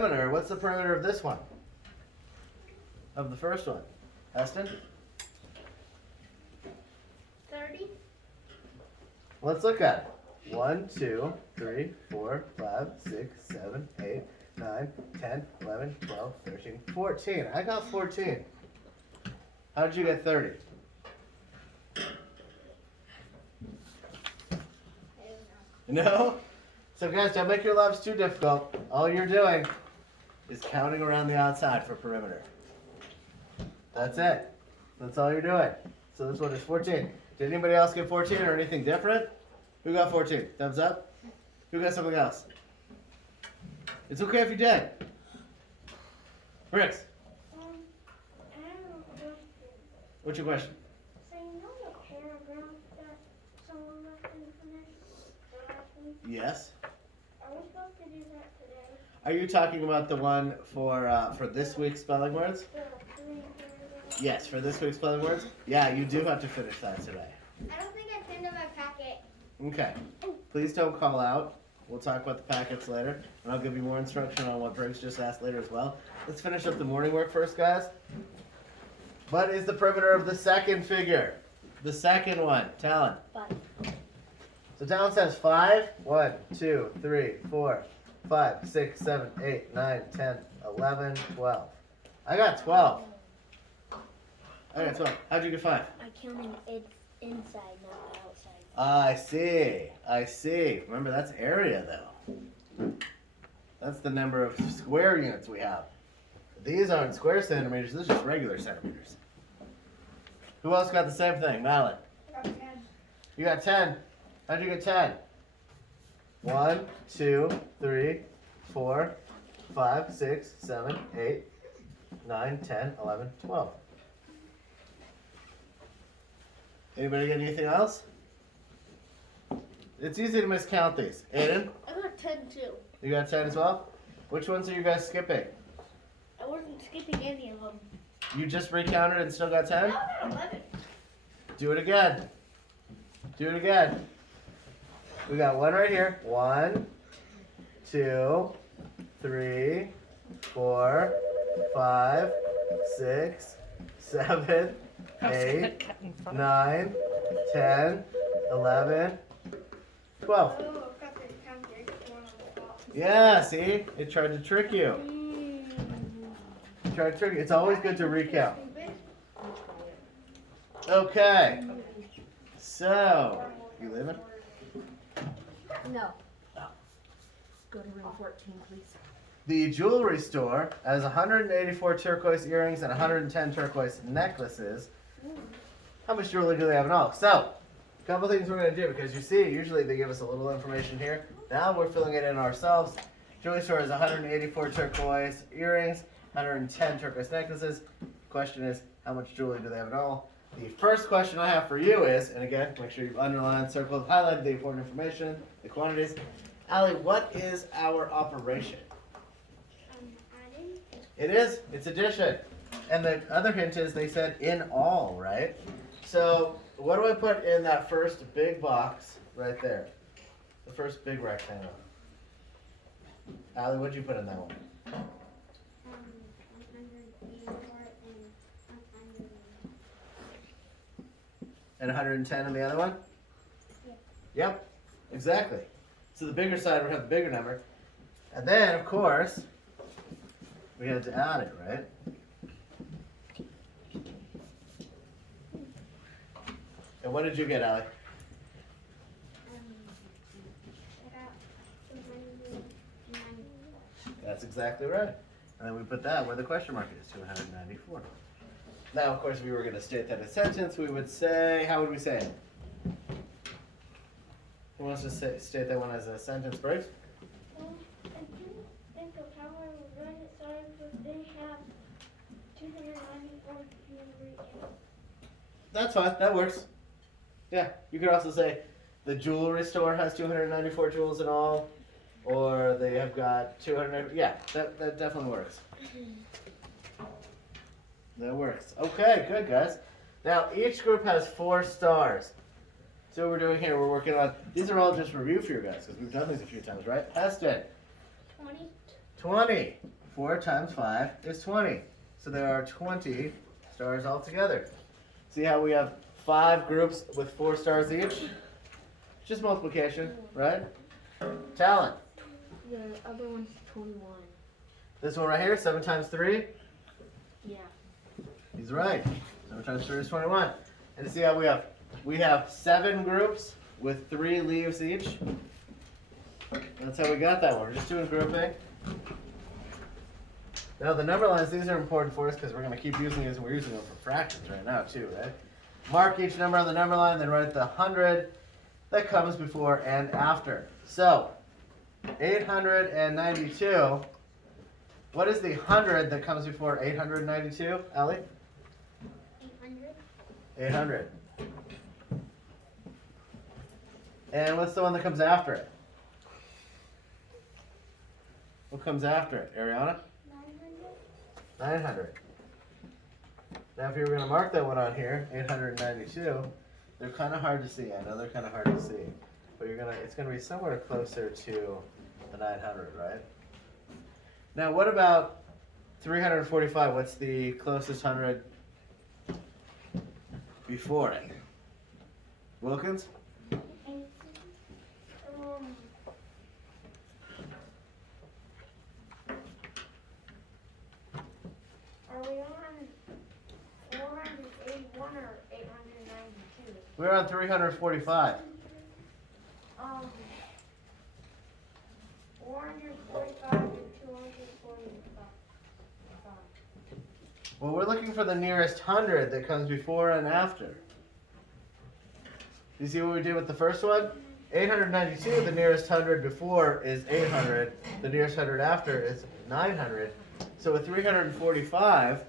perimeter. What's the perimeter of this one? Of the first one? Heston? 30. Let's look at it. 1, 2, 3, 4, 5, 6, 7, 8, 9, 10, 11, 12, 13, 14. I got 14. How did you get 30? No? So guys, don't make your lives too difficult. All you're doing is counting around the outside for perimeter. That's it. That's all you're doing. So this one is 14. Did anybody else get 14 or anything different? Who got 14? Thumbs up. Who got something else? It's okay if you did. Bricks, I have a question. what's your question? So you know the paragraph that someone left in finish the last week? Yes. Are we supposed to do that today? Are you talking about the one for this week's spelling words? The 3 paragraphs? Yes, for this week's spelling words. Yeah, you do have to finish that today. I don't think I pinned in my packet. Okay. Please don't call out. We'll talk about the packets later, and I'll give you more instruction on what Briggs just asked later as well. Let's finish up the morning work first, guys. What is the perimeter of the second figure? The second one. Talon. 5. So Talon says 5. 1, 2, 3, 4, 5, 6, 7, 8, 9, 10, 11, 12. I got 12. I got 12. How'd you get 5? I counted it inside, not outside. I see. I see. Remember, that's area, though. That's the number of square units we have. These aren't square centimeters. This is just regular centimeters. Who else got the same thing? Malin. I got 10. You got 10. How'd you get 10? 1, 2, 3, 4, 5, 6, 7, 8, 9, 10, 11, 12. Anybody get anything else? It's easy to miscount these. Aiden, I got 10 too. you got 10 as well? Which ones are you guys skipping? I wasn't skipping any of them. You just recounted and still got 10? No, I got 11. Do it again. Do it again. We got one right here. 1, 2, 3, 4, 5, 6, 7, 8, 9, 10, 11, 12. Oh, I've got the counter one on the top. Yeah, see? It tried to trick you. It tried to trick you. It's always good to recount. Okay. So, you leaving? No. Go to room 14, please. The jewelry store has 184 turquoise earrings and 110 turquoise necklaces. How much jewelry do they have in all? So, a couple things we're going to do, because you see, usually they give us a little information here. Now we're filling it in ourselves. Jewelry store has 184 turquoise earrings, 110 turquoise necklaces. Question is, how much jewelry do they have in all? The first question I have for you is, and again, make sure you've underlined, circled, highlighted the important information, the quantities. Allie, what is our operation? Adding. It is. It's addition. And the other hint is they said in all, right? So what do I put in that first big box right there? The first big rectangle. Allie, what'd you put in that one? 184 and 100. And 110 in the other one? Yep, exactly. So the bigger side would have the bigger number. And then, of course, we had to add it, right? And what did you get, Allie? I got 294. That's exactly right. And then we put that where the question mark is, 294. Now, of course, if we were going to state that in a sentence, we would say, how would we say it? Who wants to state that one as a sentence, Briggs? Well, I didn't think of how I would write it, so I put they have 294 jewelry. That's fine. That works. Yeah. You could also say the jewelry store has 294 jewels in all, or they have got 200. Yeah, that definitely works. That works. Okay, good, guys. Now, each group has 4 stars. So what we're doing here, we're working on, these are all just review for you guys, because we've done these a few times, right? Heston, 20. 20. 4 times 5 is 20. So there are 20 stars altogether. See how we have 5 groups with 4 stars each? Just multiplication, right? Talent. The other one's 21. This one right here, 7 times 3? Yeah. He's right. 7 times 3 is 21. And see how we have 7 groups with 3 leaves each. That's how we got that one. We're just doing grouping. Now the number lines, these are important for us because we're going to keep using these, and we're using them for fractions right now too, right? Mark each number on the number line, then write the 100 that comes before and after. So, 892, what is the 100 that comes before 892, Ellie? 800. 800. And what's the one that comes after it? What comes after it, Ariana? 900. 900. Now if you were going to mark that one on here, 892, they're kind of hard to see. I know they're kind of hard to see. But it's going to be somewhere closer to the 900, right? Now what about 345? What's the closest 100 before it? Wilkins? Are we on 481 or 892? We're on 345. 445 and 245. Well, we're looking for the nearest 100 that comes before and after. You see what we did with the first one? 892, the nearest 100 before is 800. The nearest 100 after is 900. So with 345,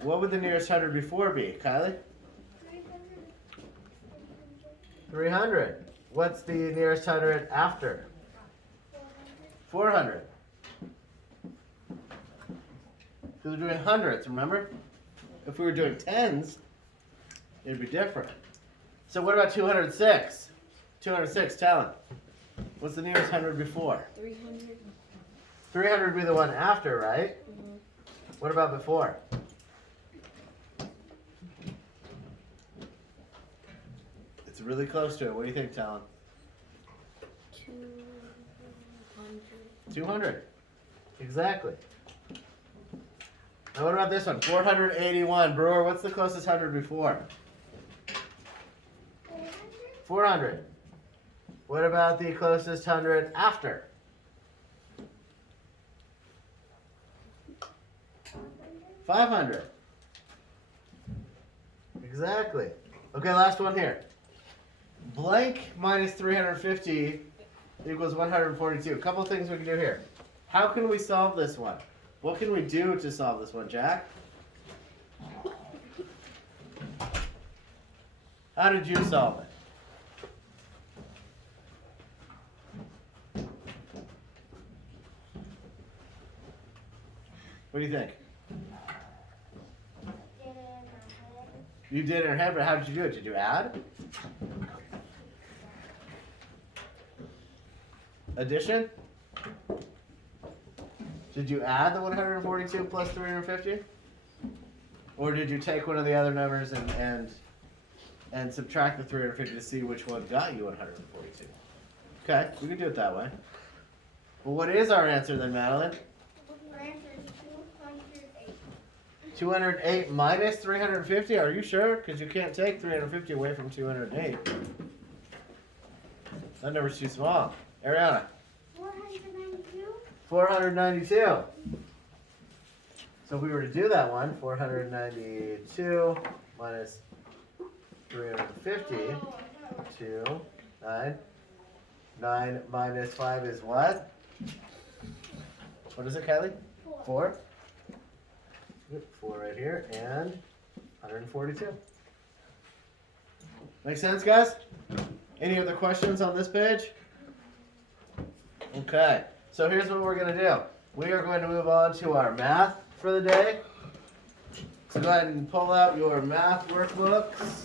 what would the nearest 100 before be, Kylie? 300. What's the nearest 100 after? 400. Because we're doing hundreds, remember? If we were doing tens, it'd be different. So what about 206? 206, Talon. What's the nearest 100 before? 300. 300 would be the one after, right? Mm-hmm. What about before? It's really close to it. What do you think, Talon? 200. 200. Exactly. Now what about this one? 481. Brewer, what's the closest 100 before? 400. What about the closest 100 after? 500. Exactly. Okay, last one here. Blank minus 350 equals 142. A couple things we can do here. How can we solve this one? What can we do to solve this one, Jack? How did you solve it? What do you think? You did it in your head, but how did you do it? Did you add? Addition? Did you add the 142 plus 350? Or did you take one of the other numbers and subtract the 350 to see which one got you 142? Okay, we can do it that way. Well, what is our answer then, Madeline? Our answer is 208. 208 minus 350? Are you sure? Because you can't take 350 away from 208. That number's too small. Ariana? 492. 492. So if we were to do that one, 492 minus 350, 2, 9. 9 minus 5 is what? What is it, Kylie? 4. 4 right here, and 142. Make sense, guys? Any other questions on this page? Okay, so here's what we're going to do. We are going to move on to our math for the day. So go ahead and pull out your math workbooks.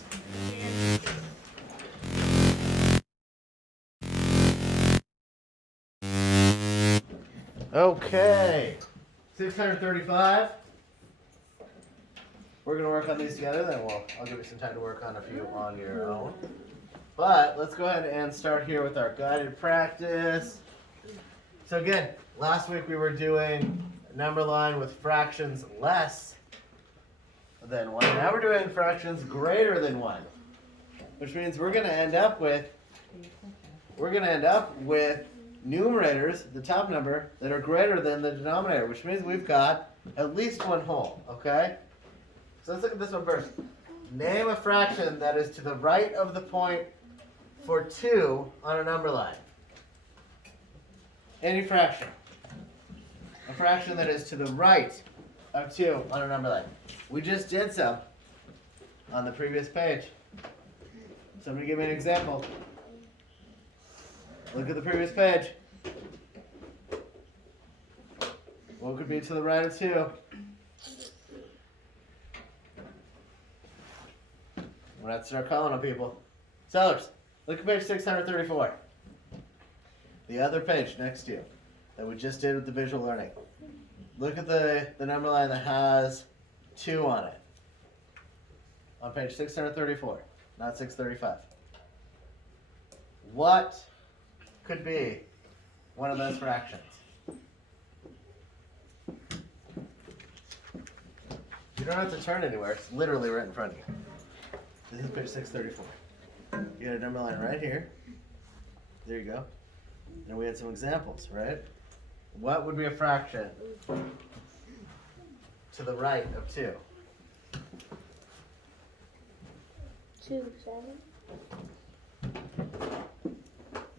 Okay. 635. We're going to work on these together, then I'll give you some time to work on a few on your own. But let's go ahead and start here with our guided practice. So again, last week we were doing a number line with fractions less than 1. Now we're doing fractions greater than 1, which means we're going to end up with numerators, the top number, that are greater than the denominator, which means we've got at least one whole, okay? So let's look at this one first. Name a fraction that is to the right of the point for 2 on a number line. Any fraction. A fraction that is to the right of 2 on a number line. We just did some on the previous page. Somebody give me an example. Look at the previous page. What could be to the right of 2? We're going to start calling on people. Sellers, look at page 634. The other page next to you that we just did with the visual learning. Look at the number line that has 2 on it. On page 634, not 635. What could be one of those fractions? You don't have to turn anywhere. It's literally right in front of you. This is page 634. You got a number line right here. There you go. And we had some examples, right? What would be a fraction to the right of 2? 2, 7.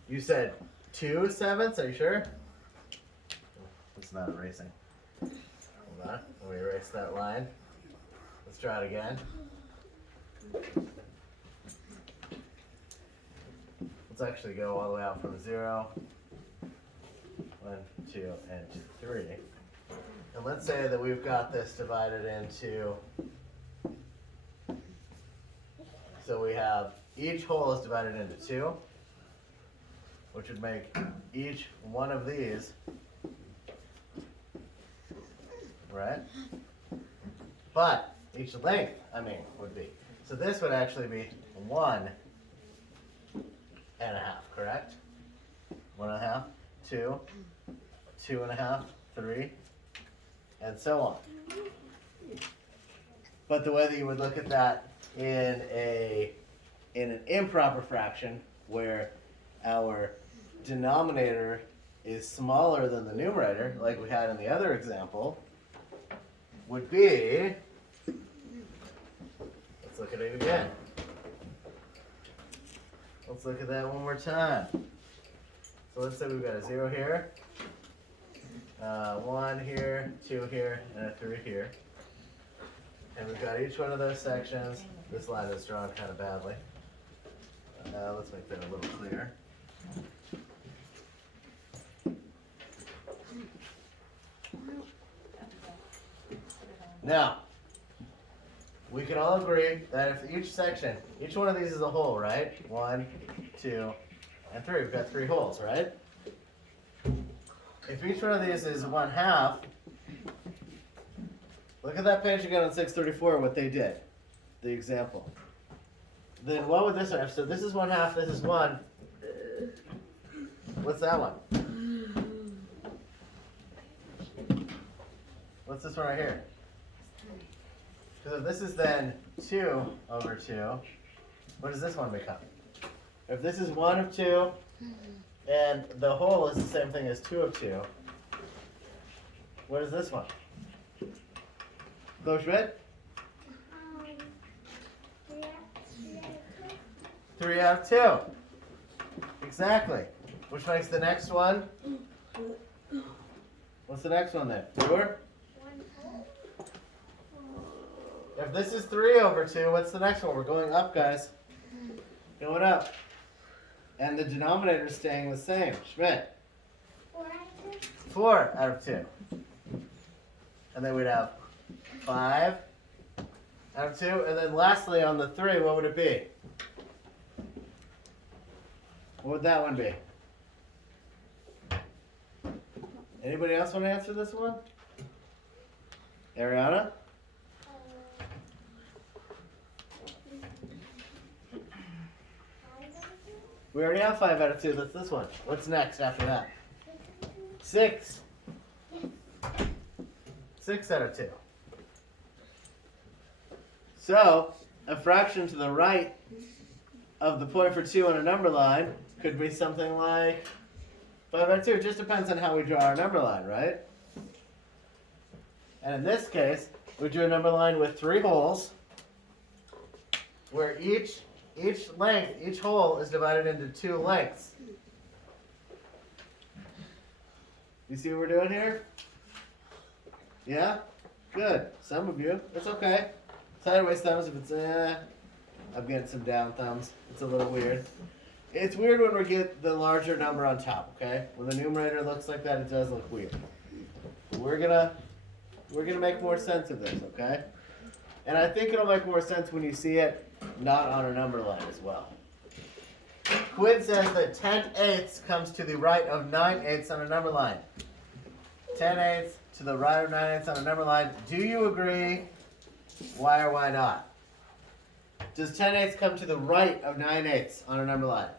You said 2 sevenths, are you sure? It's not erasing. Hold on, let me erase that line. Let's try it again. Let's actually go all the way out from 0. 1, 2, and 3. And let's say that we've got this divided into, so we have each whole is divided into 2, which would make each one of these, right? But each length, would be. So this would actually be 1 and a half, correct? 1 and a half, 2, 2 and a half, 3, and so on. But the way that you would look at that in an improper fraction, where our denominator is smaller than the numerator, like we had in the other example, would be, let's look at it again. Let's look at that one more time. So let's say we've got a 0 here, 1 here, 2 here, and a 3 here. And we've got each one of those sections. This line is drawn kind of badly. Let's make that a little clearer. Now, we can all agree that if each section, each one of these is a whole, right? 1, 2, and 3. We've got 3 wholes, right? If each one of these is 1/2, look at that page again on 634, what they did, the example. Then what would this one have? So this is 1/2, this is 1. What's that one? What's this one right here? Because if this is then 2 over 2, what does this one become? If this is 1 of 2, and the whole is the same thing as 2 of 2, what is this one? Go Schmidt? 3 out of 2. Exactly. Which makes the next one? What's the next one then? 4? If this is 3 over 2, what's the next one? We're going up, guys. Going up. And the denominator is staying the same. Schmidt. 4 out of 2. And then we'd have 5 out of 2. And then lastly, on the 3, what would it be? What would that one be? Anybody else want to answer this one? Ariana? We already have 5 out of 2. That's this one. What's next after that? 6. 6 out of 2. So, a fraction to the right of the point for 2 on a number line could be something like 5 out of 2. It just depends on how we draw our number line, right? And in this case, we drew a number line with 3 holes, where each hole is divided into 2 lengths. You see what we're doing here? Yeah? Good. Some of you. It's okay. Sideways thumbs if it's, I'm getting some down thumbs. It's a little weird. It's weird when we get the larger number on top, okay? When the numerator looks like that, it does look weird. But we're gonna make more sense of this, okay? And I think it'll make more sense when you see it not on a number line as well. Quinn says that 10/8 comes to the right of 9/8 on a number line. 10/8 to the right of 9/8 on a number line. Do you agree? Why or why not? Does 10/8 come to the right of 9/8 on a number line?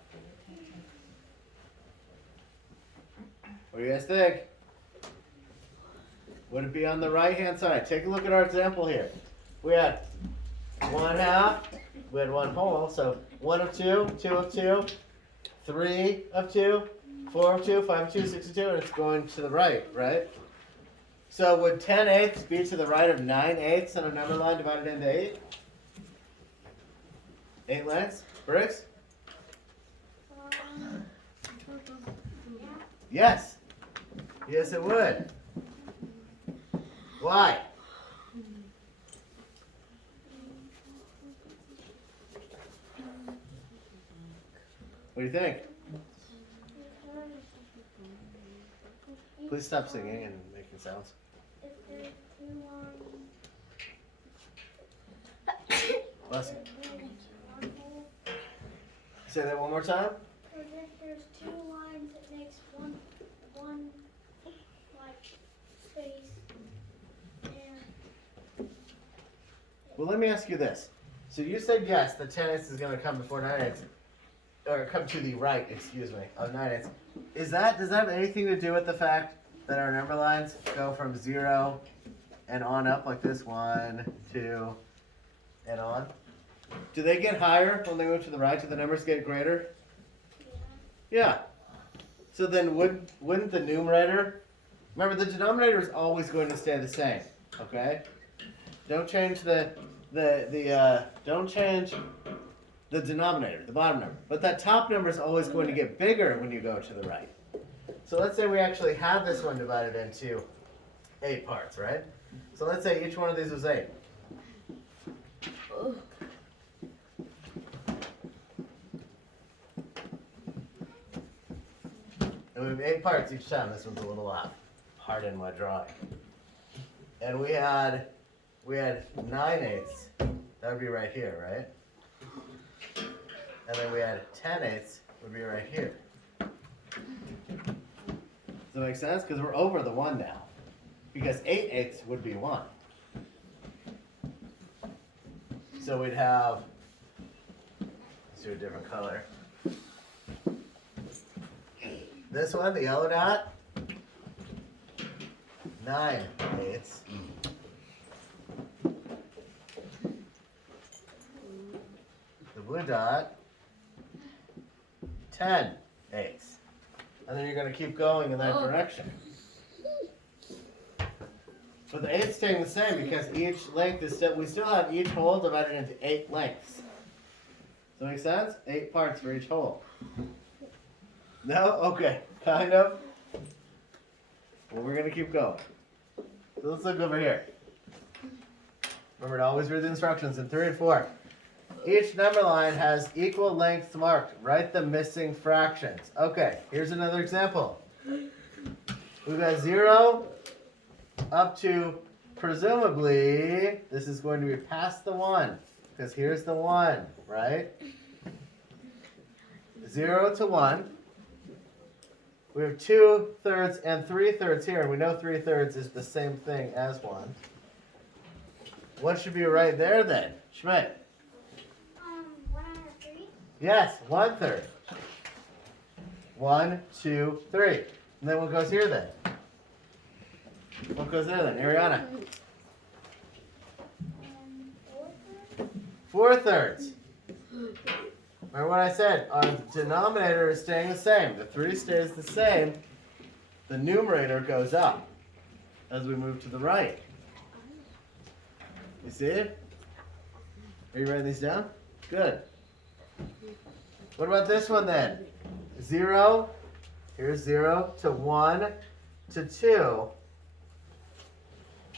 What do you guys think? Would it be on the right hand side? Take a look at our example here. We had 1/2, we had 1 whole, so 1 of 2, 2 of 2, 3 of 2, 4 of 2, 5 of 2, 6 of 2, and it's going to the right, right? So would 10/8 be to the right of 9/8 on a number line divided into 8? 8 lengths? Briggs? Yes. Yes, it would. Why? What do you think? Please stop singing and making sounds. If there's 2 lines, Bless you. one hole. Say that one more time. Because if there's 2 lines, it makes one like space. And Well, let me ask you this. So you said yes, the 10/8 is going to come before 9/8, or come to the right, excuse me, of 9/8. Does that have anything to do with the fact that our number lines go from 0 and on up like this? 1, 2, and on. Do they get higher when they move to the right? Do the numbers get greater? Yeah. So then wouldn't the numerator, remember the denominator is always going to stay the same, okay? Don't change don't change the denominator, the bottom number. But that top number is always going to get bigger when you go to the right. So let's say we actually had this one divided into 8 parts, right? So let's say each one of these was 8. And we have 8 parts each time. This one's a little hard in my drawing. And we had 9/8. That would be right here, right? And then we had 10/8 would be right here. Does that make sense? Because we're over the 1 now. Because 8/8 would be 1. So we'd have, let's do a different color. This one, the yellow dot, 9/8. The blue dot, 10/8. And then you're going to keep going in that direction. But the 8's staying the same because each length is still, we still have each hole divided into 8 lengths. Does that make sense? 8 parts for each hole. No? Okay. Kind of. Well, we're going to keep going. So let's look over here. Remember to always read the instructions in 3 and 4. Each number line has equal lengths marked. Write the missing fractions. Okay, here's another example. We've got 0 up to, presumably, this is going to be past the 1. Because here's the 1, right? 0 to 1. We have 2/3 and 3/3 here, and we know 3/3 is the same thing as 1. What should be right there then? Schmidt? 1/3. Yes, 1/3. 1, 2, 3. And then what goes here then? What goes there then? Ariana? 4/3. Remember what I said? Our denominator is staying the same. The 3 stays the same. The numerator goes up as we move to the right. You see it? Are you writing these down? Good. What about this one then? 0. Here's 0 to 1 to 2.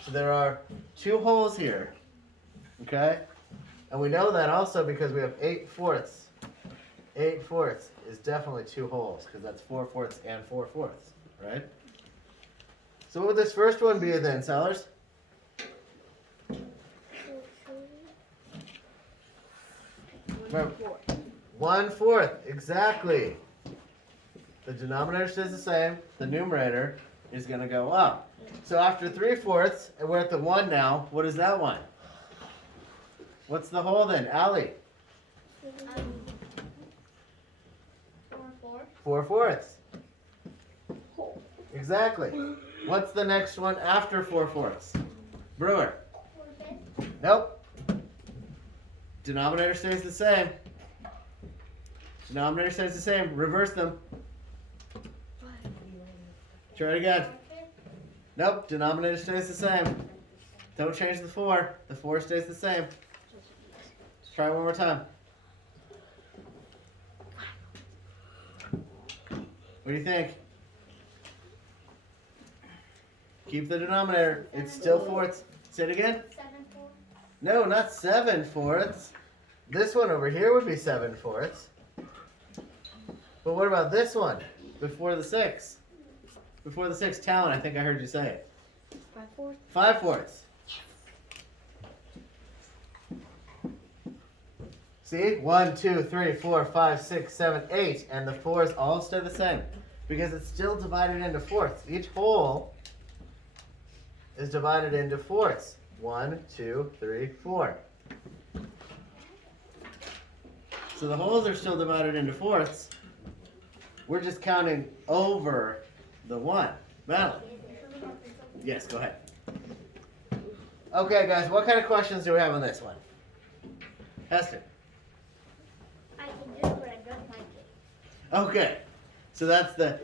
So there are 2 holes here. Okay? And we know that also because we have 8/4. 8/4 is definitely 2 holes because that's 4/4 and 4/4, right? So what would this first one be then, Sellers? 1/4, exactly. The denominator stays the same. The numerator is going to go up. So after 3/4, and we're at the 1 now, what is that one? What's the hole then? Allie? 4/4. Exactly. What's the next one after 4/4? Brewer? Nope. Denominator stays the same. Denominator stays the same. Reverse them. Try it again. Nope. Denominator stays the same. Don't change the 4. The 4 stays the same. Let's try it one more time. What do you think? Keep the denominator. It's still 4ths. Say it again. 7/4. No, not 7/4. This one over here would be 7/4. But what about this one? Before the 6. Before the 6, Talon, I think I heard you say it. 5/4. 5/4. See? 1, 2, 3, 4, 5, 6, 7, 8. And the 4s all stay the same. Because it's still divided into 4ths. Each hole is divided into 4ths. 1, 2, 3, 4. So the holes are still divided into 4ths. We're just counting over the 1. Madeline? Yes, go ahead. Okay, guys, what kind of questions do we have on this one? Hester? I can do it, but I don't like it. Okay. So that's the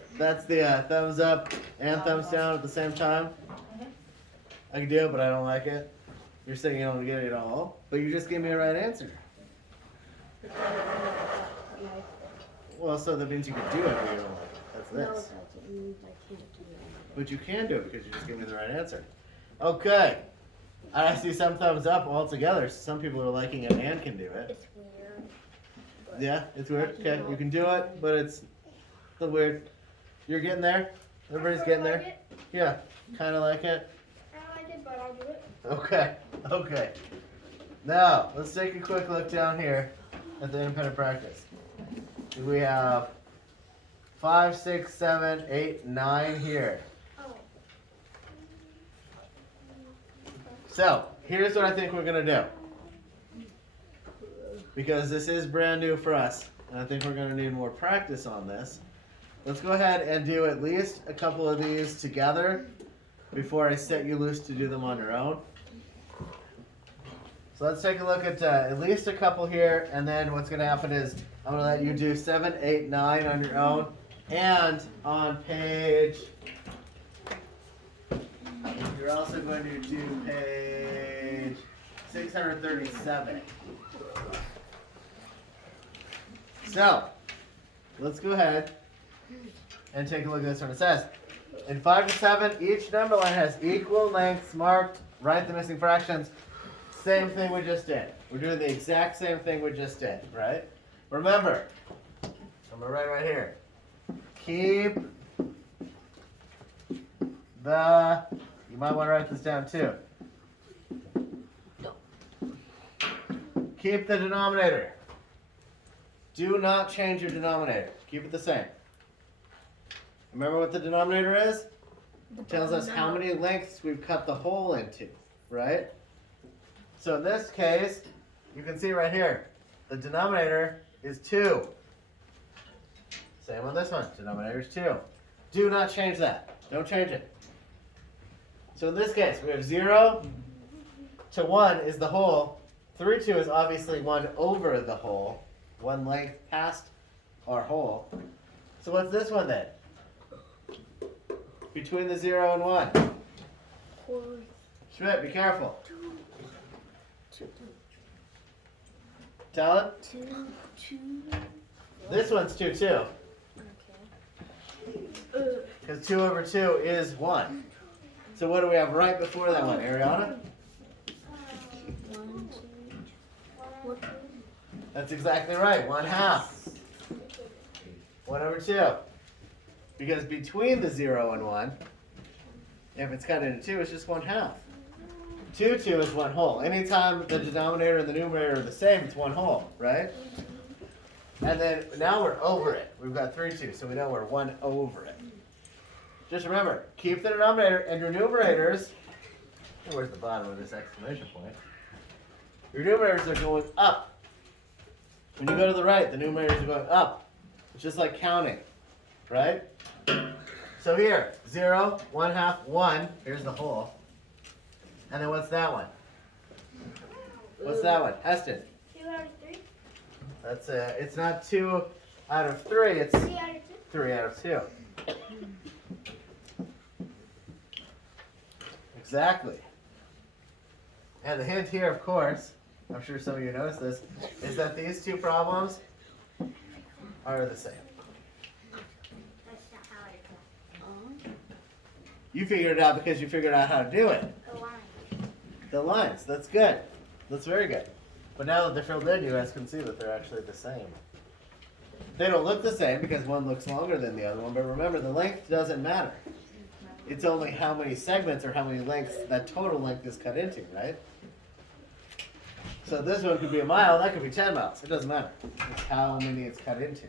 thumbs up and thumbs down at the same time. I can do it, but I don't like it. You're saying you don't get it all, but you just gave me a right answer. Well, so that means you can do it, but you don't like it. That's this. But you can do it because you just gave me the right answer. Okay. I see some thumbs up altogether. Some people are liking it and can do it. It's weird. Yeah, it's weird. Okay, you can do it, but it's still weird. You're getting there? Everybody's getting there? Yeah, kind of like it. I don't like it, but I'll do it. Okay, okay. Now, let's take a quick look down here at the independent practice. We have 5, 6, 7, 8, 9 here. Oh. So, here's what I think we're going to do. Because this is brand new for us, and I think we're going to need more practice on this. Let's go ahead and do at least a couple of these together before I set you loose to do them on your own. So let's take a look at least a couple here, and then what's going to happen is I'm going to let you do 7, 8, 9 on your own, and on page, you're also going to do page 637. So, let's go ahead and take a look at this one. It says, in 5 to 7, each number line has equal lengths marked. Write the missing fractions. Same thing we just did. We're doing the exact same thing we just did, right? Remember, I'm going to write right here. Keep the, you might want to write this down too. Keep the denominator. Do not change your denominator. Keep it the same. Remember what the denominator is? It tells us how many lengths we've cut the hole into, right? So in this case, you can see right here, the denominator is 2. Same on this one, denominator is 2. Do not change that. Don't change it. So in this case, we have 0 to 1 is the whole. 3 to is obviously 1 over the whole. 1 length past our whole. So what's this one then? Between the 0 and 1. Schmidt, be careful. Tell it. 2. This one's 2 too. Okay. Because 2 over 2 is 1. So what do we have right before that one, Ariana? 1, 2. That's exactly right, 1/2. 1 over 2. Because between the 0 and 1, if it's cut into 2, it's just 1/2. 2 is 1 whole. Anytime the denominator and the numerator are the same, it's 1 whole, right? And then now we're over it. We've got 3 2, so we know we're 1 over it. Just remember, keep the denominator and your numerators. Where's the bottom of this exclamation point? Your numerators are going up. When you go to the right, the numerators are going up. It's just like counting, right? So here, 0, 1/2, 1. Here's the whole. And then what's that one? What's that one? Heston. 2 out of 3. That's it's not 2 out of 3, it's 3 out of 2. 3 out of 2. Exactly. And the hint here, of course, I'm sure some of you noticed this, is that these two problems are the same. That's not how I do it. You figured it out because you figured out how to do it. The line. The lines, that's good. That's very good. But now that they're filled in, you guys can see that they're actually the same. They don't look the same because one looks longer than the other one, but remember, the length doesn't matter. It's only how many segments or how many lengths that total length is cut into, right? So this one could be a mile, that could be 10 miles. It doesn't matter. It's how many it's cut into.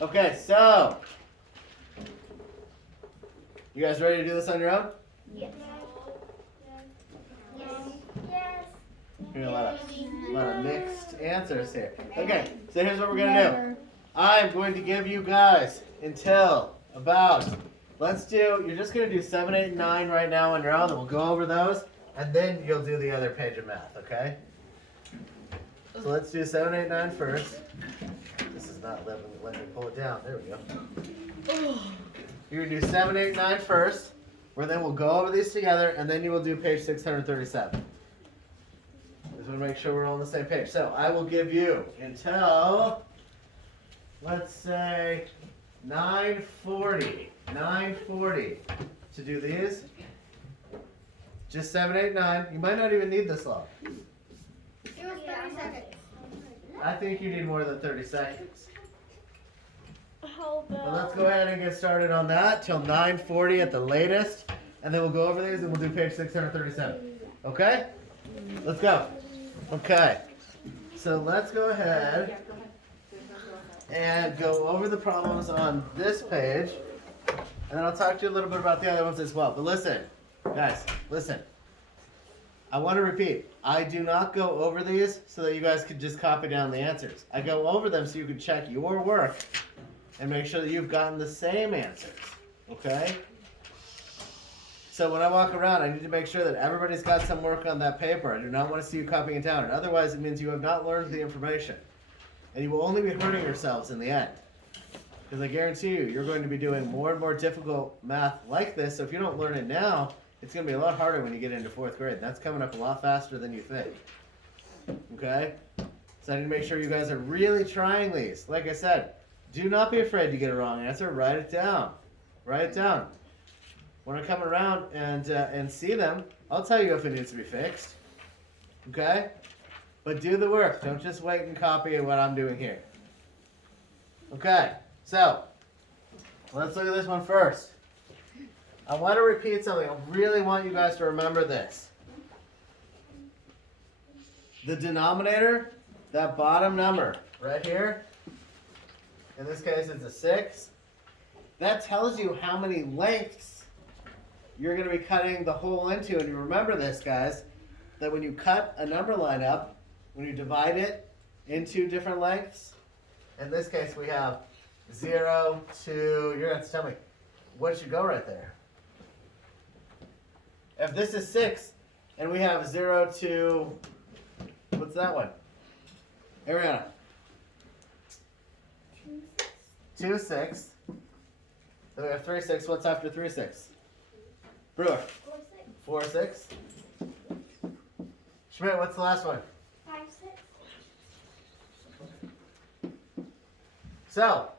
Okay, so you guys ready to do this on your own? Yes. Yes. Yes. Here's a lot of mixed answers here. Okay, so here's what we're gonna do. I'm going to give you guys until about, you're just gonna do 7, 8, and 9 right now on your own, then we'll go over those, and then you'll do the other page of math, okay? So let's do 7, 8, 9 first. This is not letting me pull it down. There we go. You're gonna do 7, 8, 9 first, where then we'll go over these together, and then you will do page 637. Just want to make sure we're all on the same page. So I will give you until, let's say, 9:40 to do these. Just 7, 8, 9. You might not even need this long. It was 30 seconds. I think you need more than 30 seconds. How But about? let's go ahead and get started on that till 9:40 at the latest. And then we'll go over these and we'll do page 637. Okay? Let's go. Okay. So let's go ahead and go over the problems on this page. And then I'll talk to you a little bit about the other ones as well. But listen, guys, listen. I want to repeat, I do not go over these so that you guys could just copy down the answers. I go over them so you can check your work and make sure that you've gotten the same answers. Okay? So when I walk around, I need to make sure that everybody's got some work on that paper. I do not want to see you copying it down. And otherwise, it means you have not learned the information. And you will only be hurting yourselves in the end. Because I guarantee you, you're going to be doing more and more difficult math like this. So if you don't learn it now, it's going to be a lot harder when you get into 4th grade. That's coming up a lot faster than you think. Okay? So I need to make sure you guys are really trying these. Like I said, do not be afraid to get a wrong answer. Write it down. Write it down. When I come around and see them, I'll tell you if it needs to be fixed. Okay? But do the work. Don't just wait and copy what I'm doing here. Okay, so let's look at this one first. I want to repeat something. I really want you guys to remember this. The denominator, that bottom number right here, in this case it's a 6, that tells you how many lengths you're going to be cutting the hole into. And you remember this, guys, that when you cut a number line up, when you divide it into different lengths, in this case we have 0 to, you're going to have to tell me, what should go right there? If this is 6, and we have 0 to, what's that one? Ariana? 2, 6. Then we have 3, 6. What's after 3, 6? Brewer? 4, 6. Schmidt, what's the last one? 5, 6. So,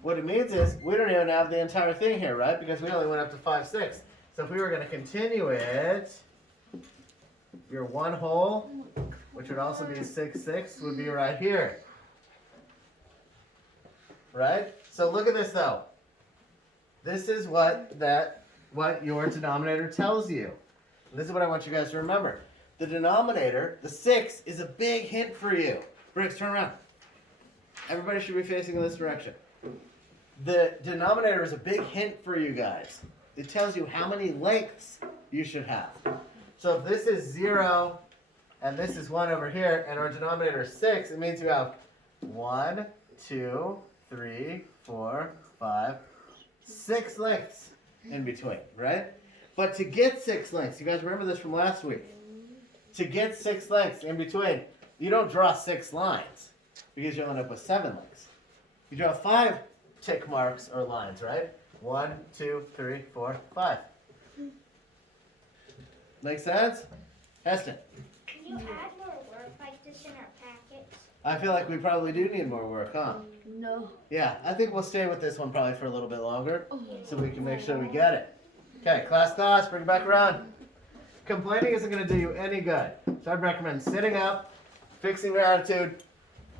what it means is we don't even have the entire thing here, right? Because we only went up to 5, 6. So if we were going to continue it, your one hole, which would also be 6, 6, would be right here. Right? So look at this though. This is what your denominator tells you. This is what I want you guys to remember. The denominator, the 6, is a big hint for you. Briggs, turn around. Everybody should be facing in this direction. The denominator is a big hint for you guys. It tells you how many lengths you should have. So if this is 0 and this is 1 over here and our denominator is 6, it means you have 1, 2, 3, 4, 5, 6 lengths in between, right? But to get 6 lengths, you guys remember this from last week. To get 6 lengths in between, you don't draw 6 lines because you'll end up with 7 lengths. You draw 5 tick marks or lines, right? 1, 2, 3, 4, 5. Make sense? Heston? Can you add more work like this in our packets? I feel like we probably do need more work, huh? No. Yeah, I think we'll stay with this one probably for a little bit longer so we can make sure we get it. Okay, class, bring it back around. Complaining isn't going to do you any good. So I'd recommend sitting up, fixing your attitude,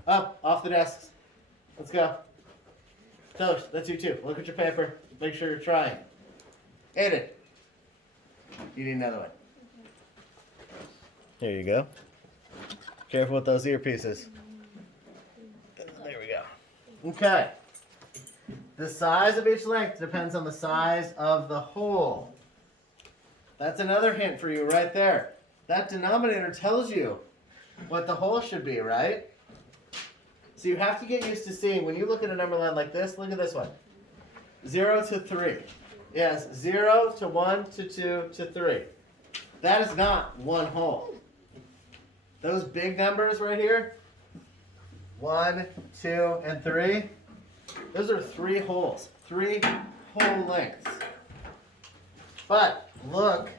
up, off the desks. Let's go. Toast, that's you too. Look at your paper. Make sure you're trying. Aiden, you need another one. There you go. Careful with those earpieces. There we go. Okay. The size of each length depends on the size of the hole. That's another hint for you right there. That denominator tells you what the hole should be, right? So you have to get used to seeing, when you look at a number line like this, look at this one. 0 to 3. Yes, 0 to 1 to 2 to 3. That is not one hole. Those big numbers right here, 1, 2, and 3, those are 3 holes. 3 whole lengths. But look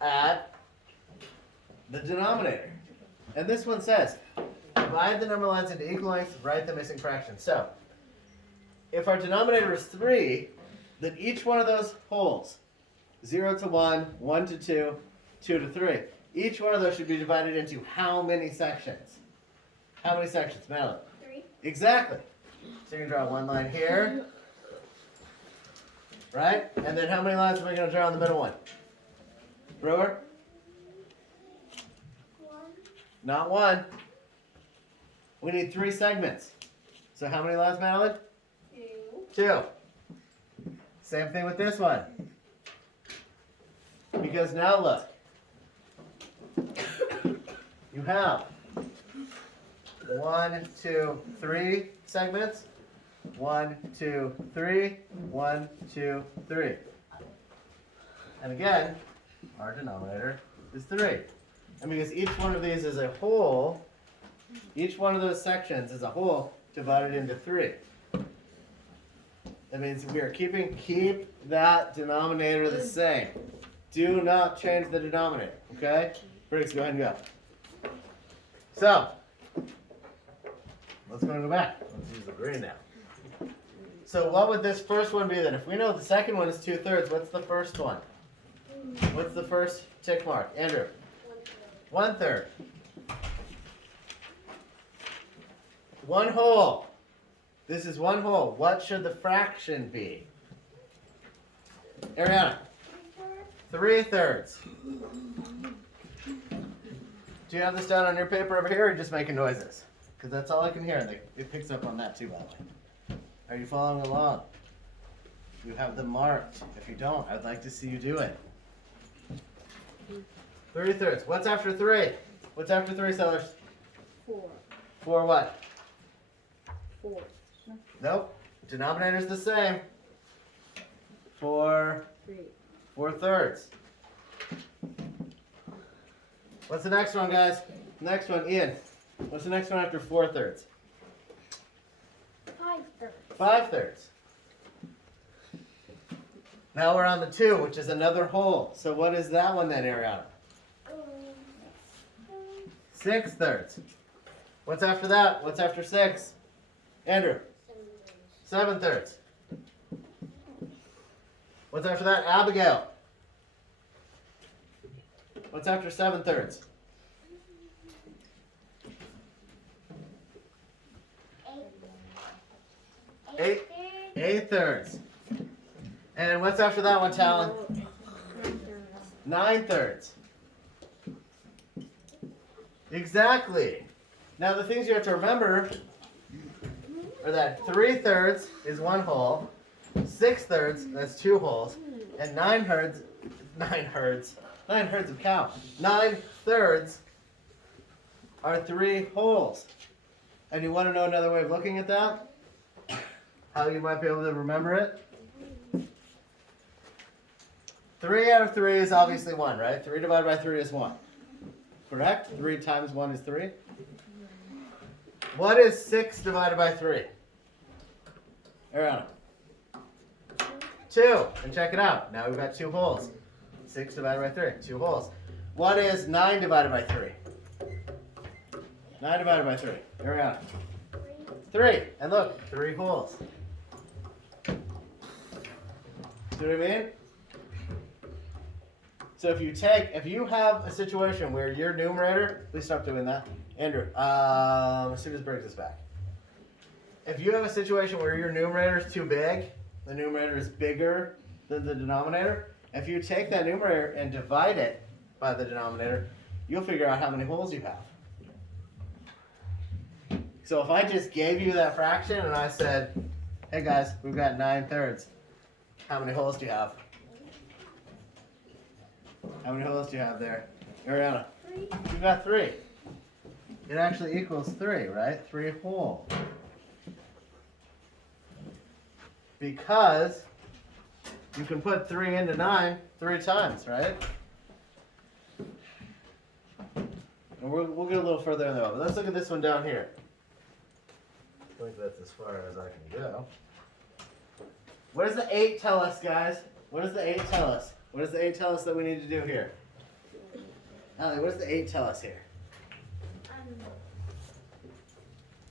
at the denominator. And this one says, divide the number lines into equal lengths, write the missing fraction. So, if our denominator is 3, then each one of those holes, 0 to 1, 1 to 2, 2 to 3, each one of those should be divided into how many sections? How many sections, Madeline? 3. Exactly. So you're going to draw one line here, right? And then how many lines are we going to draw on the middle one? Brewer? 1. Not 1. We need 3 segments. So how many lines, Madeline? 2. 2. Same thing with this one. Because now look. You have 1, 2, 3 segments. 1, 2, 3. 1, 2, 3. And again, our denominator is 3. And because each one of these is a whole, each one of those sections is a whole divided into 3. That means we are keep that denominator the same. Do not change the denominator, okay? Briggs, go ahead and go. So, let's go back. Let's use the green now. So what would this first one be then? If we know the second one is 2/3, what's the first one? What's the first tick mark? Andrew? 1/3. 1 whole. This is 1 whole. What should the fraction be? Ariana? 3/3. Do you have this down on your paper over here, or are you just making noises? Because that's all I can hear. It picks up on that too, by the way. Are you following along? You have them marked. If you don't, I'd like to see you do it. 3/3. What's after 3? What's after 3, Sellers? 4. 4 what? 4. Nope. Denominator's the same. 4 3. 4/3. What's the next one, guys? Next one, Ian. What's the next one after 4/3? 5/3. 5/3. Now we're on the 2, which is another whole. So what is that one then, Ariana? 6/3. What's after that? What's after 6? Andrew? 7/3. What's after that? Abigail? What's after 7/3? 8/3. And what's after that one, Talon? 9/3. Exactly. Now the things you have to remember are that 3/3 is 1 whole, 6/3 that's 2 wholes, and 9/3 of cow. 9/3 are 3 wholes. And you want to know another way of looking at that? How you might be able to remember it? 3 out of 3 is obviously 1, right? 3 divided by 3 is 1. Correct? 3 times 1 is 3. What is 6 divided by 3? Ariana? 2. And check it out. Now we've got 2 wholes. 6 divided by 3. 2 wholes. What is 9 divided by 3? 9 divided by 3. Ariana? 3. And look, 3 wholes. See what I mean? So if you have a situation where your numerator, please stop doing that. Andrew, as soon as Briggs is back. If you have a situation where your numerator is too big, the numerator is bigger than the denominator, if you take that numerator and divide it by the denominator, you'll figure out how many holes you have. So if I just gave you that fraction and I said, hey guys, we've got 9/3, how many holes do you have? How many holes do you have there? Ariana? 3. You've got 3. It actually equals 3, right? 3 whole. Because you can put 3 into 9 3 times, right? And we'll get a little further in there, but let's look at this one down here. I think that's as far as I can go. What does the 8 tell us, guys? What does the 8 tell us? What does the 8 tell us that we need to do here? Allie, what does the 8 tell us here?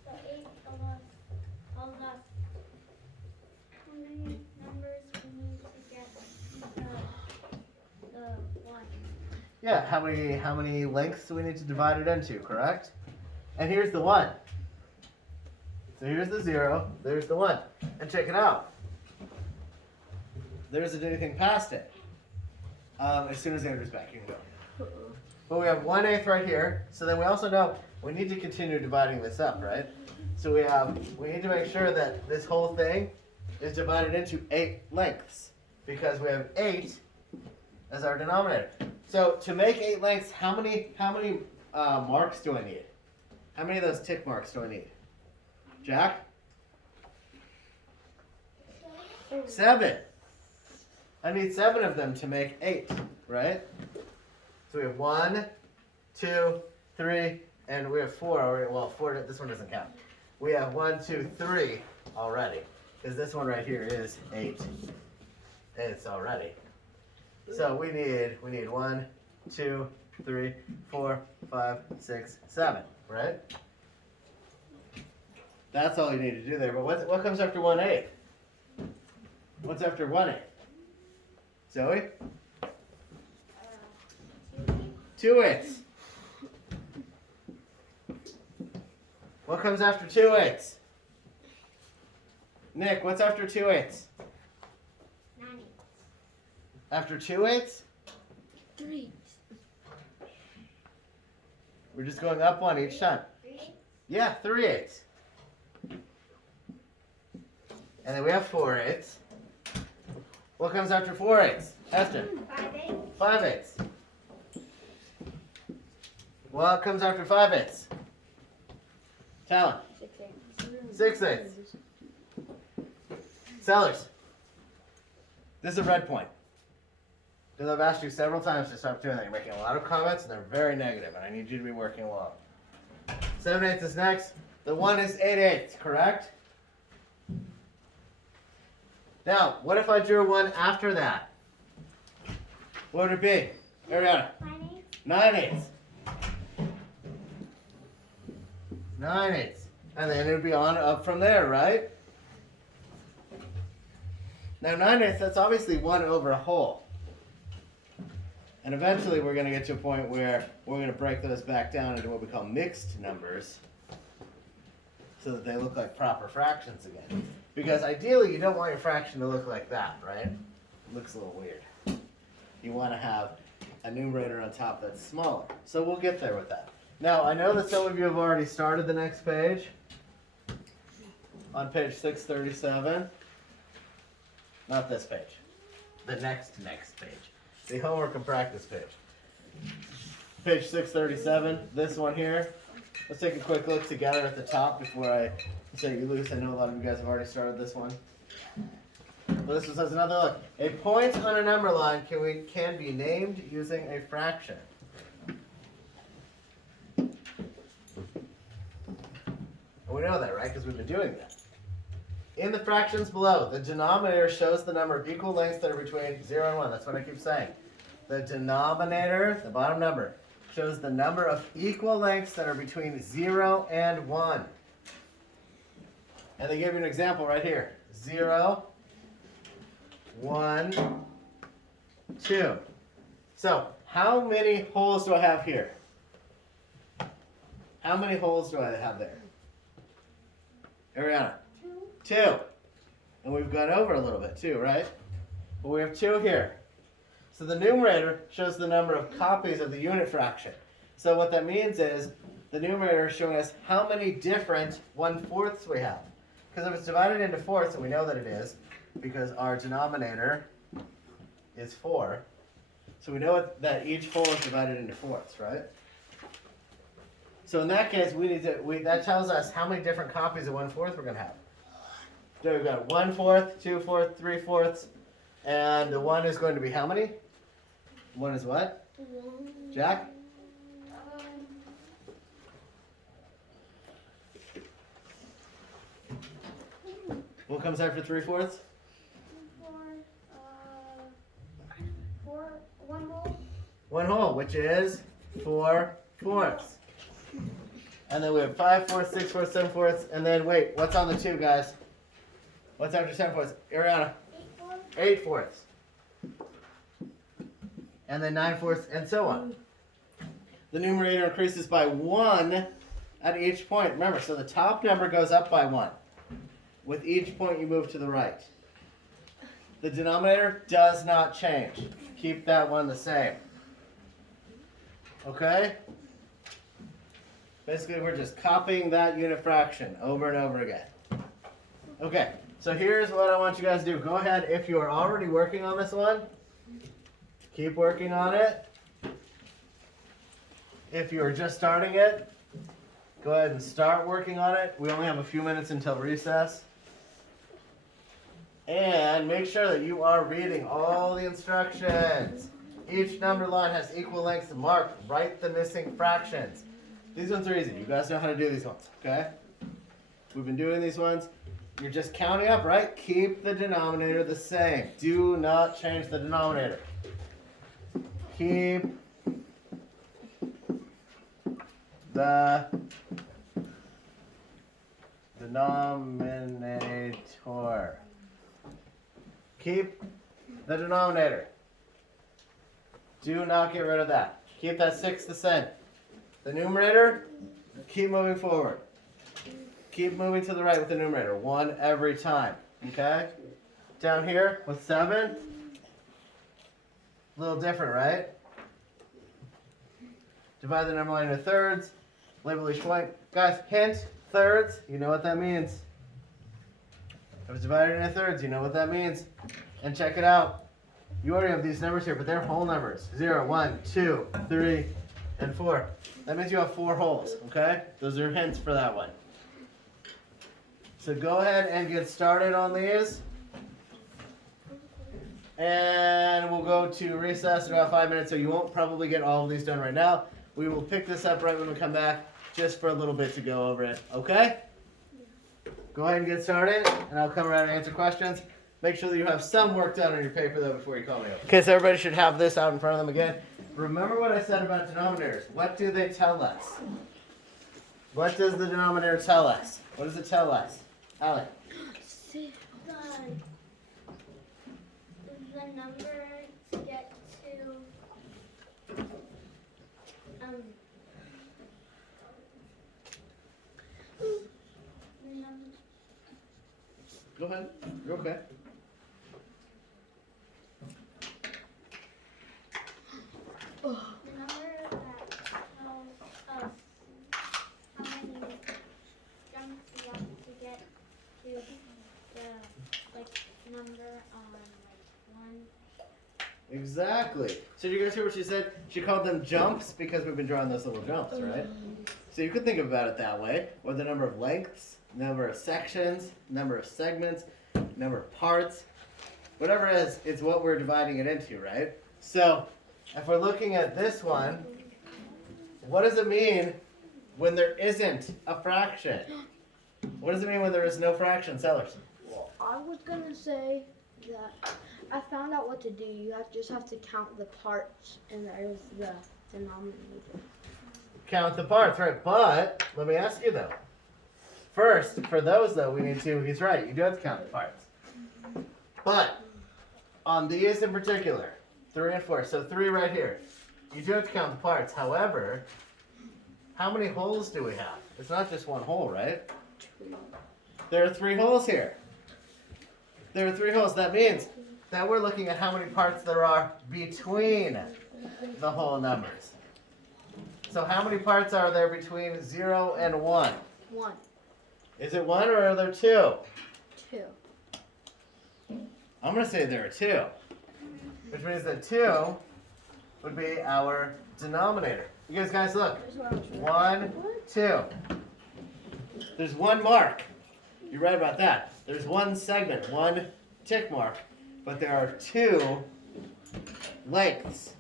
The 8 tells us how many numbers we need to get the 1. Yeah, how many lengths do we need to divide it into, correct? And here's the 1. So here's the 0, there's the 1. And check it out. There isn't anything past it. As soon as Andrew's back, you can go. But we have 1/8 right here. So then we also know we need to continue dividing this up, right? So we need to make sure that this whole thing is divided into 8 lengths because we have 8 as our denominator. So to make 8 lengths, how many marks do I need? How many of those tick marks do I need? Jack? 7. I need 7 of them to make 8, right? So we have 1, 2, 3, and we have 4 already. Well, 4, this one doesn't count. We have 1, 2, 3 already. Because this one right here is 8. It's already. So we need 1, 2, 3, 4, 5, 6, 7, right? That's all you need to do there. But what comes after 1/8? What's after 1/8? Zoe? 2/8. What comes after 2/8? Nick, what's after 2/8? 9. After 2/8? 3. We're just going up 1 each time. 3. Yeah, 3/8. And then we have 4/8. What comes after 4/8? Esther? 5/8. 5/8. What comes after 5/8? Talon? 6/8. Sellers? This is a red point. Because I've asked you several times to stop doing that. You're making a lot of comments and they're very negative, and I need you to be working along. 7/8 is next. The 1 is 8/8, correct? Now, what if I drew one after that? What would it be? Ariana? 9/8. 9/8. 9/8. And then it would be on up from there, right? Now 9/8, that's obviously 1 over a whole. And eventually we're going to get to a point where we're going to break those back down into what we call mixed numbers so that they look like proper fractions again. Because ideally you don't want your fraction to look like that, right? It looks a little weird. You want to have a numerator on top that's smaller. So we'll get there with that. Now I know that some of you have already started the next page. On page 637. Not this page. The next page. The homework and practice page. Page 637, this one here. Let's take a quick look together at the top before I set you loose. I know a lot of you guys have already started this one. Well, this one says another look. A point on a number line can be named using a fraction. And we know that, right? Because we've been doing that. In the fractions below, the denominator shows the number of equal lengths that are between 0 and 1. That's what I keep saying. The denominator, the bottom number, shows the number of equal lengths that are between 0 and 1. And they give you an example right here. 0, 1, 2. So, how many holes do I have here? How many holes do I have there? Ariana? 2. And we've gone over a little bit too, right? But we have 2 here. So the numerator shows the number of copies of the unit fraction. So what that means is the numerator is showing us how many different 1/4ths we have. Because if it's divided into fourths, and we know that it is, because our denominator is 4, so we know that each whole is divided into fourths, right? So in that case, that tells us how many different copies of 1/4 we're going to have. So we've got 1/4, 2/4, 3/4, and the 1 is going to be how many? 1 is what? Jack? What comes after 3/4? 1 whole. 1 whole, which is 4/4. And then we have 5/4, 6/4, 7/4, and then wait, what's on the 2, guys? What's after 7/4? Ariana? 8/4. And then 9/4, and so on. The numerator increases by 1 at each point. Remember, so the top number goes up by 1. With each point you move to the right. The denominator does not change. Keep that one the same. Okay? Basically, we're just copying that unit fraction over and over again. Okay, so here's what I want you guys to do. Go ahead, if you are already working on this one, keep working on it. If you are just starting it, go ahead and start working on it. We only have a few minutes until recess. And make sure that you are reading all the instructions. Each number line has equal lengths marked. Write the missing fractions. These ones are easy. You guys know how to do these ones, okay? We've been doing these ones. You're just counting up, right? Keep the denominator the same. Do not change the denominator. Keep the denominator. Keep the denominator. Do not get rid of that. Keep that 6 the same. The numerator, keep moving forward. Keep moving to the right with the numerator. 1 every time. Okay? Down here with 7. A little different, right? Divide the number line into thirds. Label each point. Guys, hint, thirds. You know what that means. If it's divided into thirds, you know what that means. And check it out. You already have these numbers here, but they're whole numbers. 0, 1, 2, 3, and 4. That means you have 4 wholes, okay? Those are hints for that one. So go ahead and get started on these. And we'll go to recess in about 5 minutes, so you won't probably get all of these done right now. We will pick this up right when we come back, just for a little bit to go over it, okay? Go ahead and get started, and I'll come around and answer questions. Make sure that you have some work done on your paper, though, before you call me over. Okay, so everybody should have this out in front of them again. Remember what I said about denominators. What do they tell us? What does the denominator tell us? What does it tell us? Allie? The number to get to the number. Go ahead. You're okay. The number that tells us how many jumps we have to get to the number on 1. Exactly. So did you guys hear what she said? She called them jumps because we've been drawing those little jumps, right? So you could think about it that way, or the number of lengths, number of sections, number of segments, number of parts. Whatever it is, it's what we're dividing it into, right? So if we're looking at this one, what does it mean when there isn't a fraction? What does it mean when there is no fraction, Sellers? Well, I was gonna say that I found out what to do. You just have to count the parts, and there's the denominator. Count the parts, right? But let me ask you though. First, for those though, we need to. He's right. You do have to count the parts. But on these in particular, 3 and 4. So 3 right here. You do have to count the parts. However, how many holes do we have? It's not just one hole, right? 2. There are 3 holes here. There are 3 holes. That means that we're looking at how many parts there are between the whole numbers. So how many parts are there between 0 and 1? 1. Is it 1 or are there 2? 2. I'm going to say there are 2. Which means that 2 would be our denominator. You guys look. 1, 2. There's 1 mark. You're right about that. There's 1 segment, 1 tick mark. But there are 2 lengths.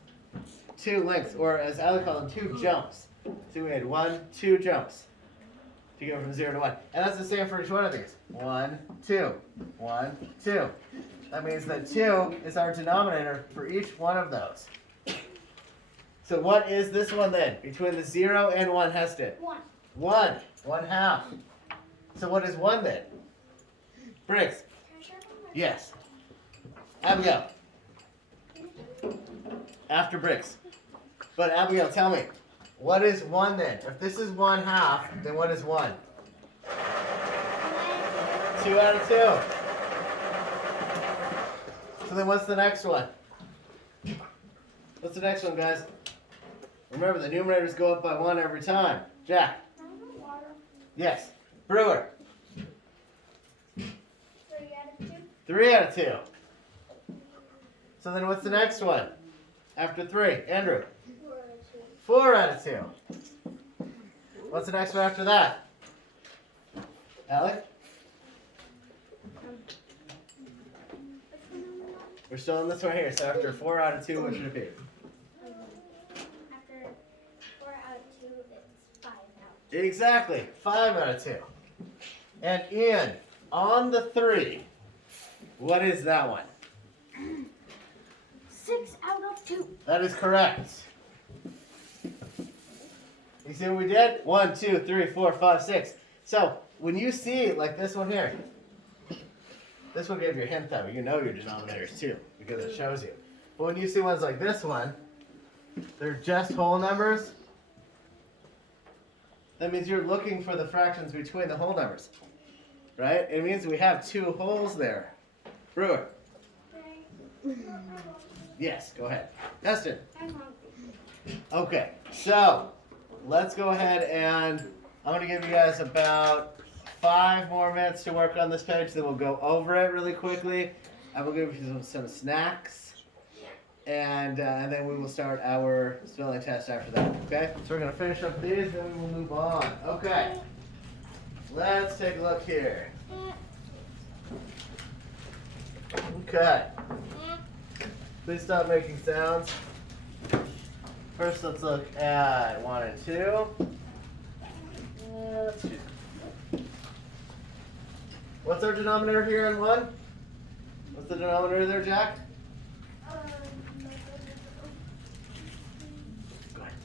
2 lengths, or as Allie called them, 2 jumps. So we had 1, 2 jumps to go from 0 to 1. And that's the same for each one of these. 1, 2. 1, 2. That means that 2 is our denominator for each one of those. So what is this one then? Between the 0 and 1, Heston? 1. 1. 1/2. So what is 1 then? Briggs? Yes. Abigail? After Briggs. But Abigail, tell me, what is 1 then? If this is 1/2, then what is 1? 2 out of 2. So then what's the next one? What's the next one, guys? Remember, the numerators go up by 1 every time. Jack? Yes. Brewer? 3 out of 2. 3 out of 2. So then what's the next one? After 3. Andrew? 4 out of 2. What's the next one after that? Alec? We're still on this one here. So after 4 out of 2, what should it be? After 4 out of 2, it's 5 out. Exactly. 5 out of 2. And Ian, on the 3, what is that one? 6 out of 2. That is correct. You see what we did? 1, 2, 3, 4, 5, 6. So when you see like this one here, this one gave you a hint though. You know your denominators too because it shows you. But when you see ones like this one, they're just whole numbers. That means you're looking for the fractions between the whole numbers, right? It means we have 2 holes there. Brewer. Yes, go ahead. Dustin. I'm hungry. Okay, so let's go ahead and I'm going to give you guys about 5 more minutes to work on this page, then we'll go over it really quickly. I will give you some snacks. And then we will start our spelling test after that, okay? So we're going to finish up these, then we will move on. Okay. Let's take a look here. Okay. Please stop making sounds. First, let's look at 1 and 2. 2. What's our denominator here in 1? What's the denominator there, Jack? Go ahead.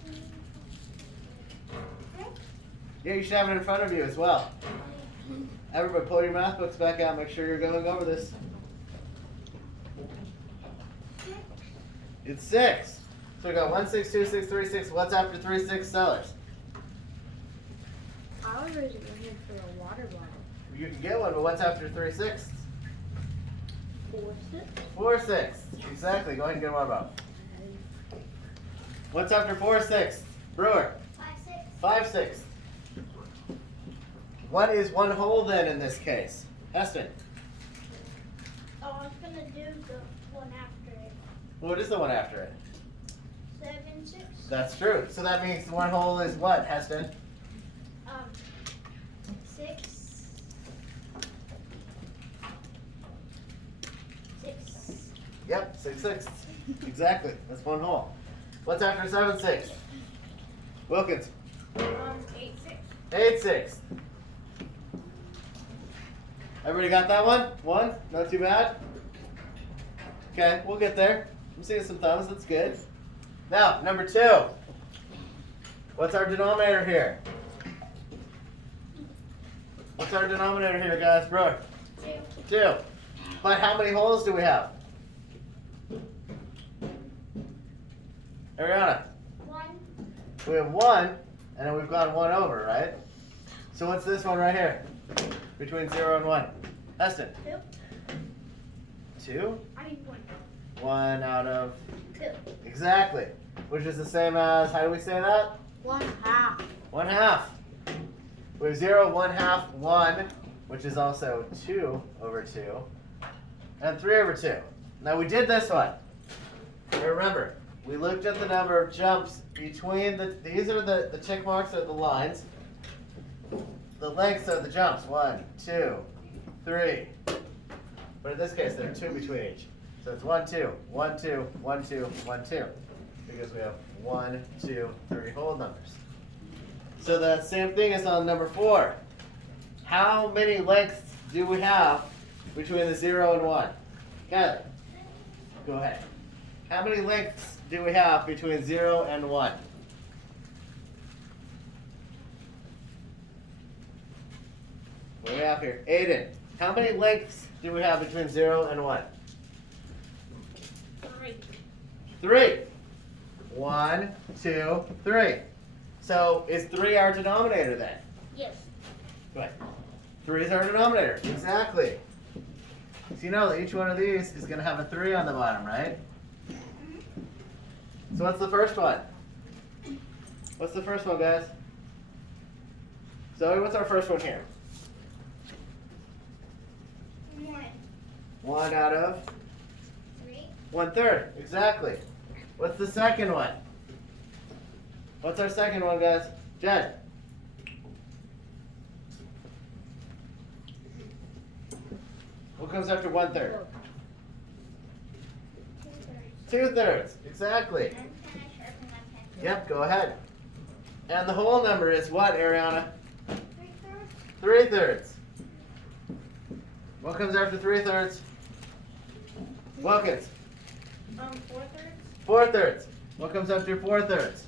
Yeah, you should have it in front of you as well. Everybody pull your math books back out. Make sure you're going over this. It's 6. So we got 1, 6, 2, 6, 3, 6. What's after 3, 6 sellers? I was raising my hand for a water bottle. You can get one, but what's after 3, 6? 4, 6. 4, 6. Exactly. Go ahead and get a water bottle. What's after 4, 6? Brewer. 5, 6. 5, 6. What is one whole then in this case? Heston. Oh, I was gonna do the one after it. What is the one after it? 7, 6. That's true. So that means one whole is what, Heston? 6. 6. Yep, 6 sixths. Exactly. That's one whole. What's after 7 6? Wilkins. 8, 6. 8 6. Everybody got that one? 1? Not too bad? Okay, we'll get there. I'm seeing some thumbs. That's good. Now, number 2. What's our denominator here? What's our denominator here, guys? Brooke? 2. 2. But how many holes do we have? Ariana? 1. We have 1, and then we've gone 1 over, right? So what's this one right here? Between 0 and 1. Heston? 2. 2? I need 1. 1 out of... 2. Exactly. Which is the same as, how do we say that? 1/2. 1/2. We have 0, 1/2, 1, which is also 2 over 2, and 3 over 2. Now we did this one. Now remember, we looked at the number of jumps between these are the check marks are the lines. The lengths are the jumps. 1, 2, 3. But in this case, there are 2 between each. So it's 1, 2, 1, 2, 1, 2, 1, 2. Because we have 1, 2, 3 whole numbers. So the same thing is on number 4. How many lengths do we have between the 0 and 1? Kylie, go ahead. How many lengths do we have between 0 and 1? What do we have here? Aiden, how many lengths do we have between 0 and 1? 3. 3. 1, 2, 3. So is 3 our denominator then? Yes. Go ahead. 3 is our denominator. Exactly. So you know that each one of these is going to have a 3 on the bottom, right? So what's the first one? What's the first one, guys? Zoe, what's our first one here? 1. 1 out of 3. 1/3. Exactly. What's the second one? What's our second one, guys? Jen. What comes after 1/3? 2/3. Exactly. And can I sharpen my pencil? Yep, go ahead. And the whole number is what, Ariana? 3/3. 3/3. What comes after 3/3? Wilkins. 4/3. 4/3. What comes after 4/3?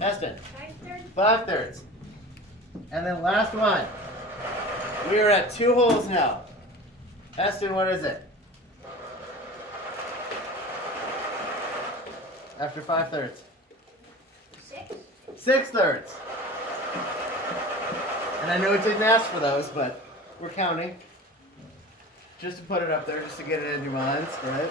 Eston. 5/3. 5/3. And then last one. We are at 2 holes now. Eston, what is it? After 5/3. 6. 6/3. And I know it didn't ask for those, but we're counting. Just to put it up there, just to get it in your minds, right?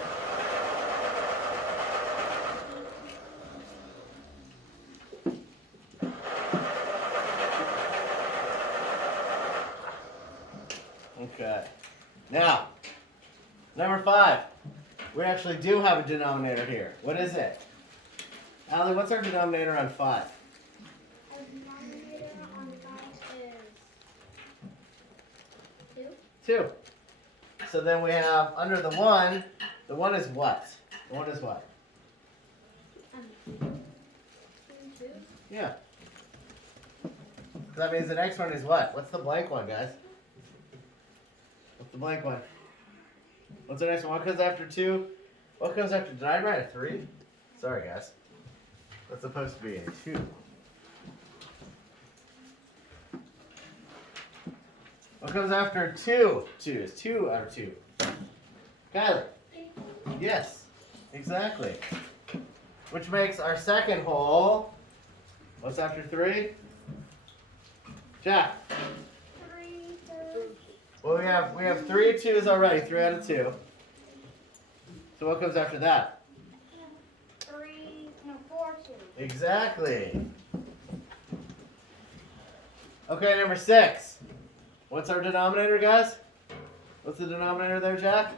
Now, number 5. We actually do have a denominator here. What is it? Allie, what's our denominator on 5? Our denominator on 5 is 2. 2. So then we have under the 1 is what? The 1 is what? 2. Yeah. That means the next one is what? What's the blank one, guys? What's the blank one? What's the next one? What comes after 2? What comes after? Did I write a 3? Sorry, guys. That's supposed to be a 2. What comes after 2? 2 is 2 out of 2. Kylie. Yes, exactly. Which makes our second whole. What's after 3? Jack. 3/3. Well, we have 3 2s already. 3 out of 2. So what comes after that? 4 2. Exactly. Okay, number 6. What's our denominator, guys? What's the denominator there, Jack?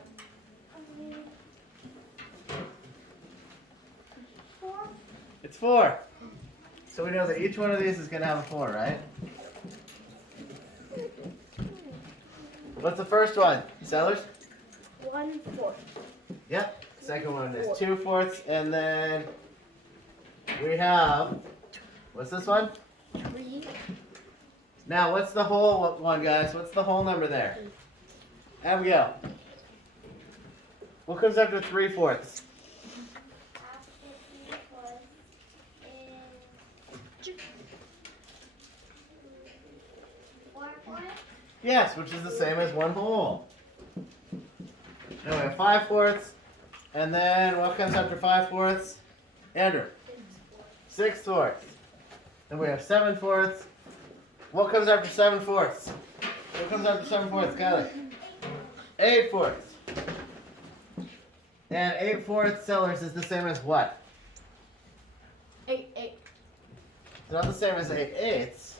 4. It's 4. So we know that each one of these is going to have a 4, right? What's the first one? Sellers? 1/4. Yep. Second one is 2/4. And then we have, what's this one? 3. Now, what's the whole one, guys? What's the whole number there? Abigail. What comes after 3/4? After 3/4 is 4/4. Yes, which is the same as 1 whole. Now we have 5/4. And then what comes after 5/4? Andrew. 6/4. Then we have 7/4. What comes after 7/4? What comes after 7/4, Kylie? 8/4. And 8/4 sellers is the same as what? 8, 8, It's not the same as 8/8.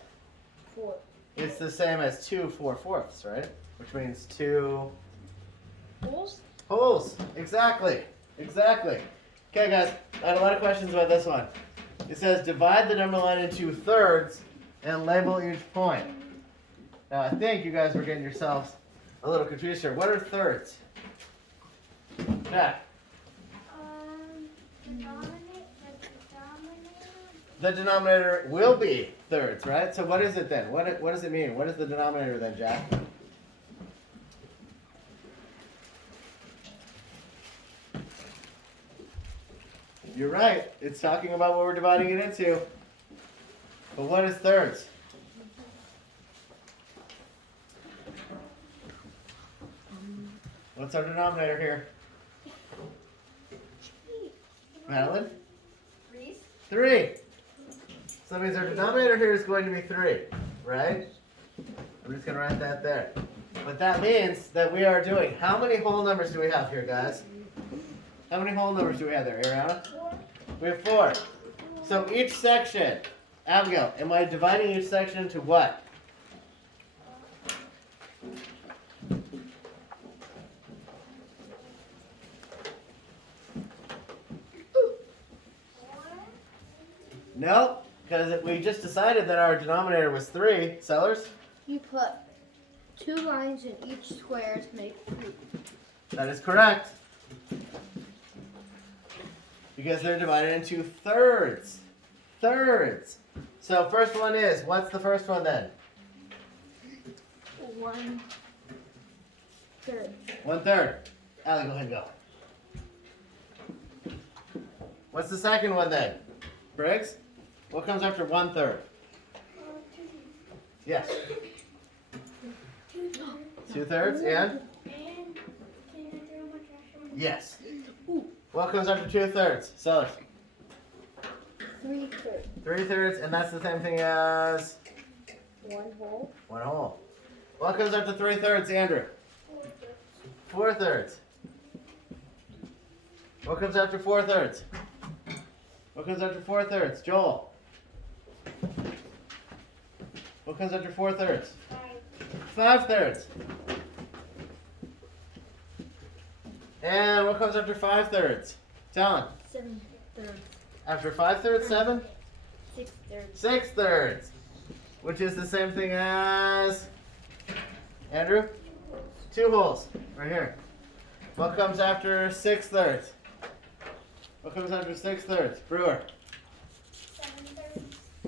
4. It's the same as 2 4/4, right? Which means 2 Wholes? wholes. Exactly. Exactly. Okay, guys, I had a lot of questions about this one. It says divide the number line into thirds and label each point. Now, I think you guys were getting yourselves a little confused here. What are thirds? Jack. The denominator will be thirds, right? So what is it then? What does it mean? What is the denominator then, Jack? You're right. It's talking about what we're dividing it into. But what is thirds? What's our denominator here? Madeline? 3. So that means our denominator here is going to be 3, right? I'm just going to write that there. But that means that we are doing, how many whole numbers do we have here, guys? How many whole numbers do we have there, Ariana? 4. We have 4. So each section, Abigail, am I dividing each section into what? No, because we just decided that our denominator was 3. Sellers? You put 2 lines in each square to make 3. That is correct. Because they're divided into thirds. Thirds. So first one is, what's the first one then? 1/3. 1/3. Allie, go ahead and go. What's the second one then? Briggs? What comes after 1/3? 2. Yes. 2/3 and? And can I throw my trash on? Yes. What comes after 2/3? Sellers. 3/3. 3/3, and that's the same thing as 1 whole. 1 whole. What comes after 3/3, Andrew? 4/3. What comes after 4/3? What comes after 4/3? Joel. What comes after 4/3? 5/3. And what comes after 5/3? Tell him. 7/3. After 5/3, 7? 6/3. 6/3. Which is the same thing as, Andrew? 2 wholes. Right here. What comes after 6/3? What comes after 6/3? Brewer.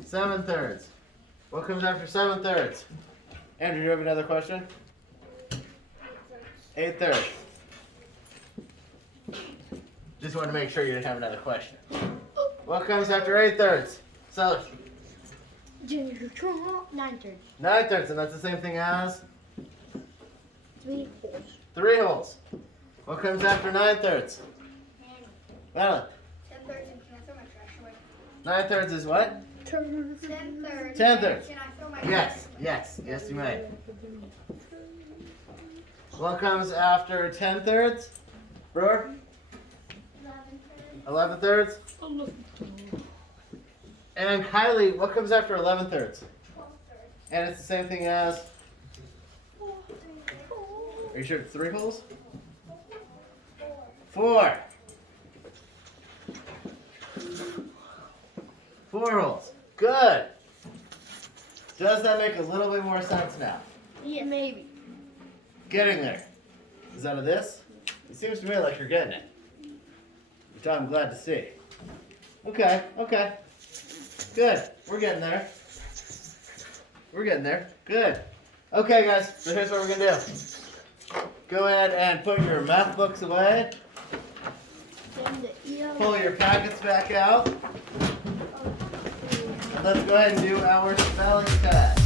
7/3. What comes after 7/3? Andrew, do you have another question? 8/3. Just wanted to make sure you didn't have another question. What comes after 8/3? So, 9/3. 9/3, and that's the same thing as 3 holes. 3 holes. What comes after 9/3? Madeline. 10/3 and can I throw my trash away? 9/3 is what? 10/3. 10/3. Can I throw my Yes, yes, yes, you may. What comes after 10/3? Brewer? 11/3. And Kylie, what comes after 11/3? 12/3. And it's the same thing as. Are you sure it's 3 holes? 4. 4 holes. Good. Does that make a little bit more sense now? Yeah, maybe. Getting there. Is that a this? It seems to me like you're getting it. Which I'm glad to see. Okay, okay. Good. We're getting there. We're getting there. Good. Okay, guys, so here's what we're going to do. Go ahead and put your math books away. Pull your packets back out. And let's go ahead and do our spelling test.